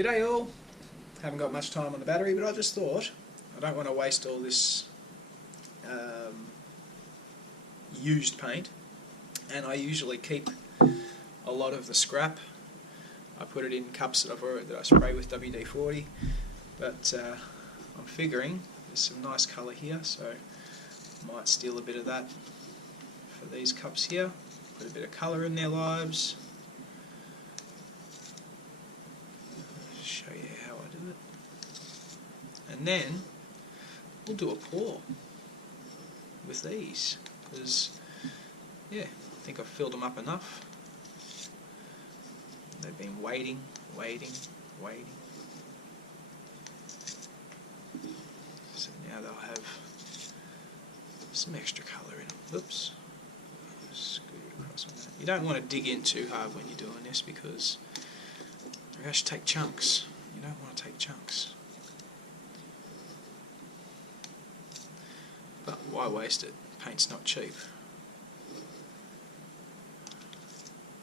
G'day all. Haven't got much time on the battery, but I just thought I don't want to waste all this used paint, and I usually keep a lot of the scrap. I put it in cups that I spray with WD-40, but I'm figuring there's some nice colour here, so I might steal a bit of that for these cups here, put a bit of colour in their lives. Show you how I do it, and then we'll do a pour with these, because yeah, I think I've filled them up enough. They've been waiting. So now they'll have some extra colour in them. Whoops. Scoot across on that. You don't want to dig in too hard when you're doing this, because you actually take chunks. You don't want to take chunks. But why waste it? Paint's not cheap.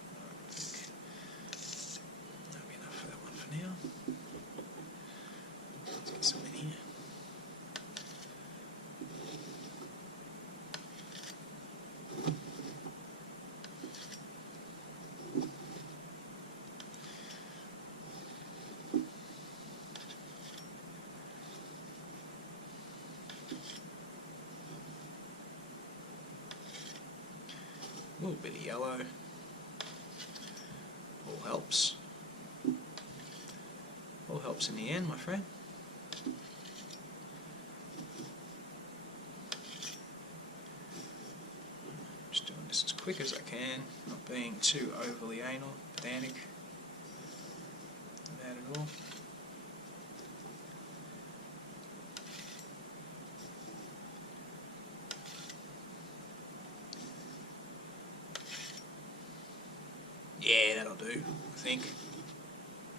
I think that'll be enough for that one for now. Let's get some in here. A little bit of yellow, all helps. All helps in the end, my friend. Just doing this as quick as I can, not being too overly anal, pedantic about it all. Yeah, that'll do, I think.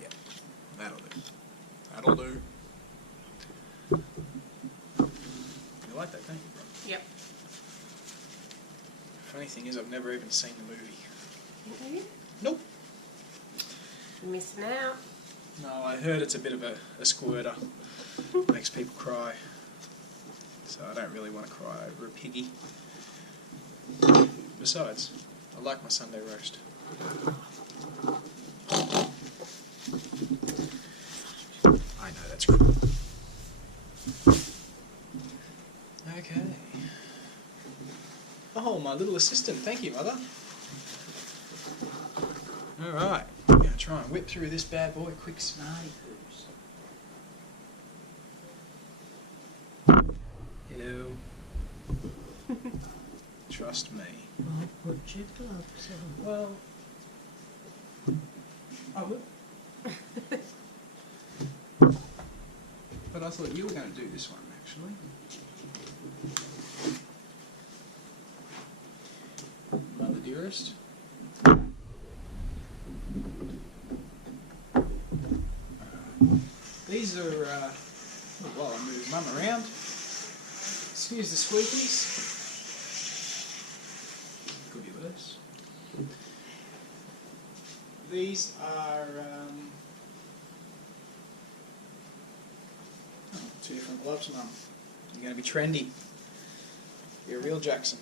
Yep, that'll do. That'll do. You like that, don't you, bro? Yep. Funny thing is, I've never even seen the movie. Have you? Nope. You're missing out. No, I heard it's a bit of a squirter. Makes people cry. So I don't really want to cry over a piggy. Besides, I like my Sunday roast. I know that's cruel. Okay. Oh, my little assistant. Thank you, Mother. Alright. I'm going to try and whip through this bad boy quick, smarty poos. Ew. Trust me. I'll put your gloves on. Well, I would. But I thought you were going to do this one, actually. Mother dearest. These are, while I move Mum around, excuse the squeakies. Could be worse. These are two different gloves, Mum. You're going to be trendy. You're a real Jackson.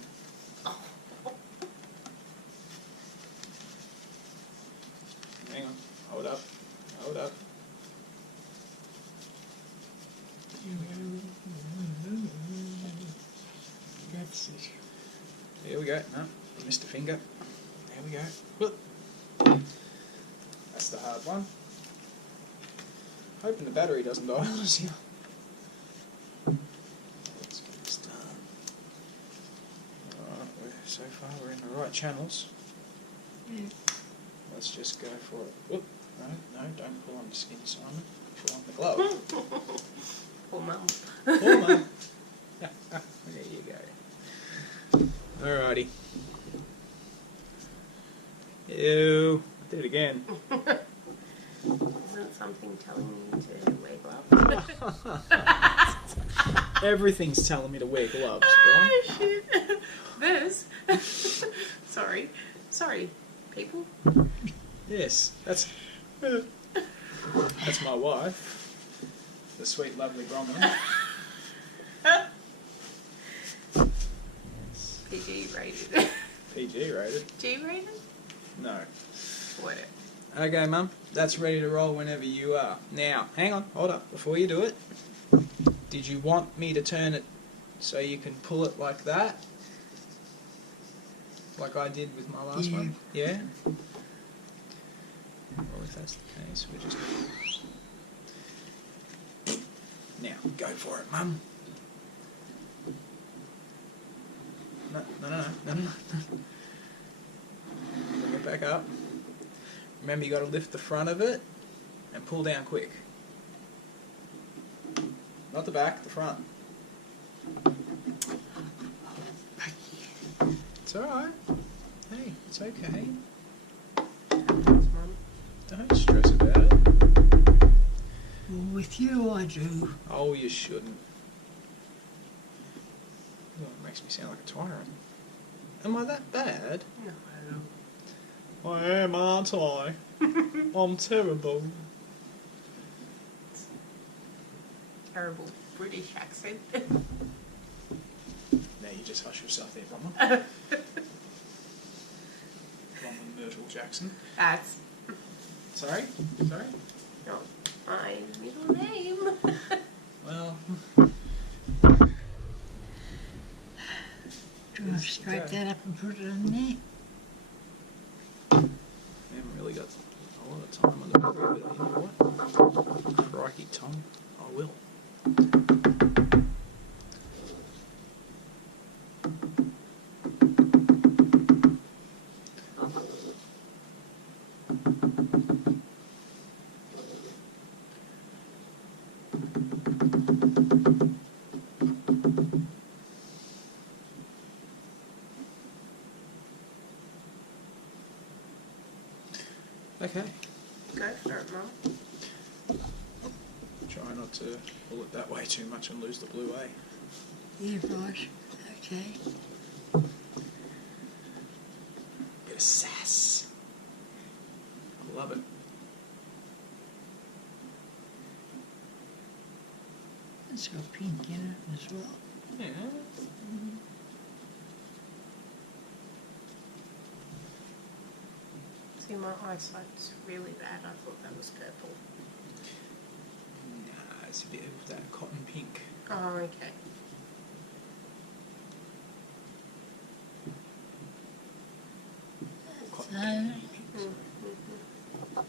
Hang on. Hold up. Hold up. That's it. Here we go. No, I missed a finger. There we go. Whoop. That's the hard one. Hoping the battery doesn't die on us here. Let's get this done. Alright, so far we're in the right channels. Let's just go for it. Whoop. No, don't pull on the skin, Simon. Pull on the glove. Poor Mum. Poor Mum. There you go. Alrighty. Ew. I did it again. Isn't something telling you to wear gloves? Everything's telling me to wear gloves, bro. Oh shit. This. Sorry, people. Yes, that's... That's my wife, the sweet, lovely Bronwyn. PG rated. PG rated? G rated? No. What? Okay, Mum, that's ready to roll whenever you are. Now, hang on, hold up, before you do it. Did you want me to turn it so you can pull it like that? Like I did with my last one? Yeah? Well, if that's the case, we'll just... Now, go for it, Mum. No. Bring it back up. Remember, you got to lift the front of it and pull down quick. Not the back, the front. It's alright. Hey, it's okay. Don't stress about it. Well, with you, I do. Oh, you shouldn't. Oh, it makes me sound like a tyrant. Am I that bad? No. I am, aren't I? I'm terrible. Terrible British accent. Now you just hush yourself there, Bronwyn. Bronwyn Myrtle Jackson. That's Sorry? not my middle name. Well... Do you want to scrape that up and put it in there? I haven't really got a lot of time on the battery, but you know what? Crikey, Tom, I will. Okay. Go for it, Mum. Try not to pull it that way too much and lose the blue, eh? Yeah, right. Okay. Bit of sass. I love it. It's got pink in it as well. Yeah. See, my eyesight's really bad. I thought that was purple. Nah, it's a bit of that cotton pink. Oh, okay. Cotton So, candy pink. Mm-hmm.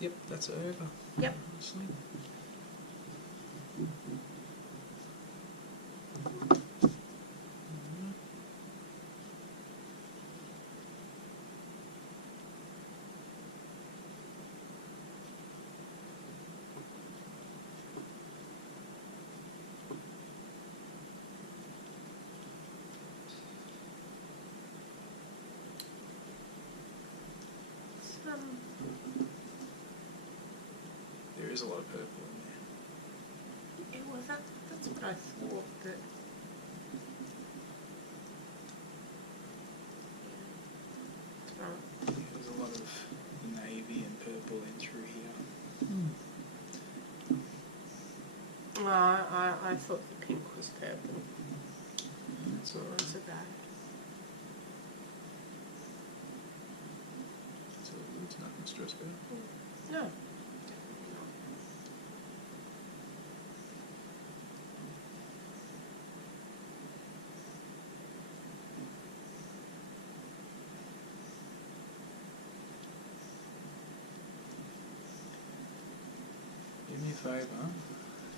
Yep, that's over. Yep. Honestly. There is a lot of purple in there. It was that's what I thought, but Yeah, there's a lot of navy and purple in through here. I thought the pink was purple. That's alright. So bad. It's all good. It's nothing to stress about. No. Do me a favour.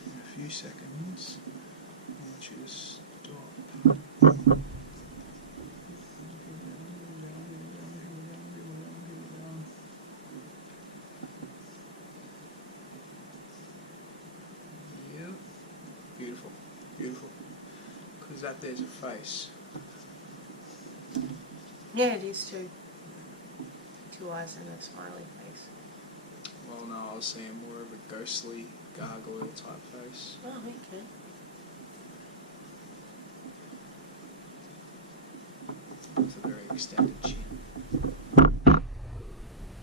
In a few seconds, I want you to stop. Yep. Beautiful. Beautiful. Because that there's a face. Yeah, it is too. 2 eyes and a smiley face. Well, no, I was seeing more of a ghostly gargoyle type face. Oh, okay. It's a very extended chin.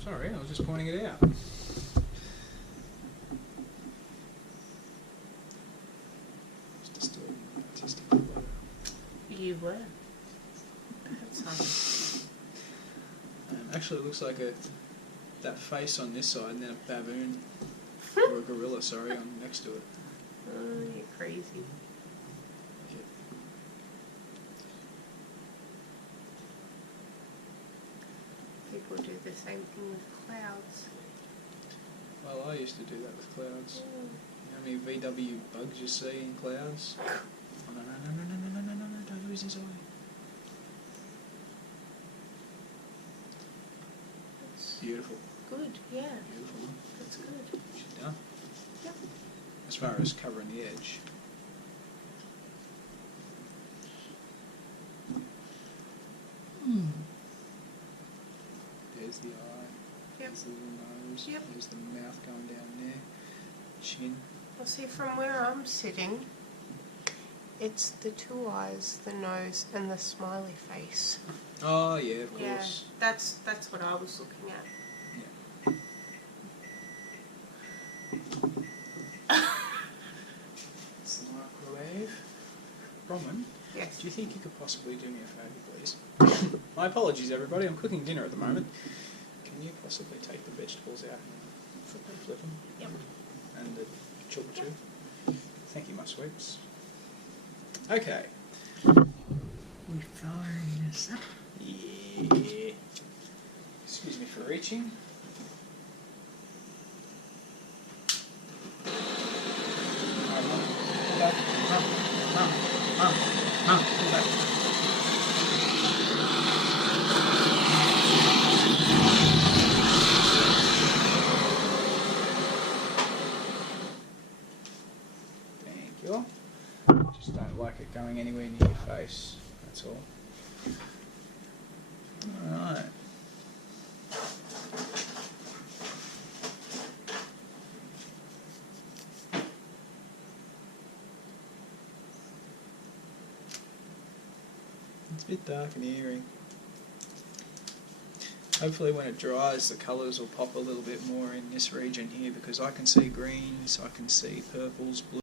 Sorry, I was just pointing it out. were. That's nice. Actually, it looks like that face on this side, and then a baboon or a gorilla, sorry, on next to it. Oh, you're crazy. People do the same thing with clouds. Well, I used to do that with clouds. Mm. How many VW bugs you see in clouds? Oh, no, don't lose his eye. That's Beautiful. good, yeah. Beautiful. That's good. She's done. Yep. As far as covering the edge. Hmm. There's the eye. Yep. There's the little nose. Yep. There's the mouth going down there. Chin. Well, see, from where I'm sitting, it's the two eyes, the nose, and the smiley face. Oh, yeah, of Yeah, course. that's what I was looking at. It's the microwave. Bronwyn, Yes. do you think you could possibly do me a favour, please? My apologies, everybody. I'm cooking dinner at the moment. Can you possibly take the vegetables out and flip them? Yep. And the chop too? Thank you, my sweeps. Okay. We firing this up. Yeah. Excuse me for reaching. Thank you. Just don't like it going anywhere near your face. That's all. Alright. It's a bit dark and eerie. Hopefully when it dries the colours will pop a little bit more in this region here, because I can see greens, I can see purples, blues.